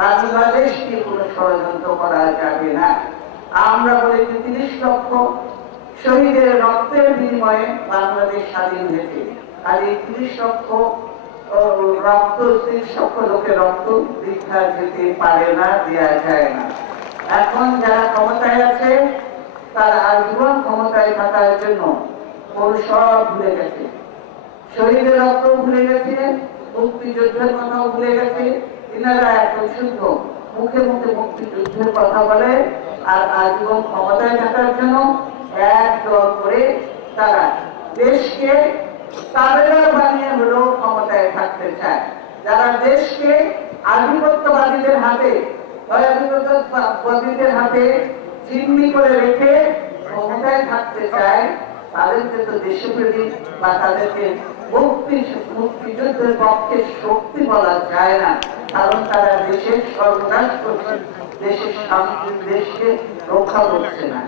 বাংলাদেশকে কোনো ষড়যন্ত্র করা যাবে না। আমরা বলেছি ৩০ লক্ষ শহীদের রক্তের বিনিময়ে বাংলাদেশ স্বাধীন হয়েছে, আর এই ৩০ লক্ষ রক্ত ৩০ লক্ষ লোকের রক্ত বৃথা যেতে পারে না, দেওয়া যায় না। এখন যারা ক্ষমতায় আছে তারা আজীবন ক্ষমতায় থাকার জন্য সব ভুলে গেছে, শহীদের রক্ত ভুলে গেছে, মুক্তিযুদ্ধের কথাও ভুলে গেছে। এনারা এখন শুদ্ধ মুখে মুখে মুক্তিযুদ্ধের কথা বলে, আর আজীবন ক্ষমতায় থাকার জন্য এক দল করে তারা দেশকে তাবেদার বানিয়ে হলেও ক্ষমতায় থাকতে চায়। যারা দেশকে আধিপত্যবাদীদের হাতে আধিপত্যবাদীদের হাতে জিম্মি করে রেখে ক্ষমতায় থাকতে চায়, তাদেরকে তো দেশপ্রেমিক বা তাদেরকে মুক্তিযুদ্ধের পক্ষে শক্তি বলা যায় না, কারণ তারা দেশের সর্বনাশ করছে, দেশের শান্তি, দেশকে রক্ষা করছে না।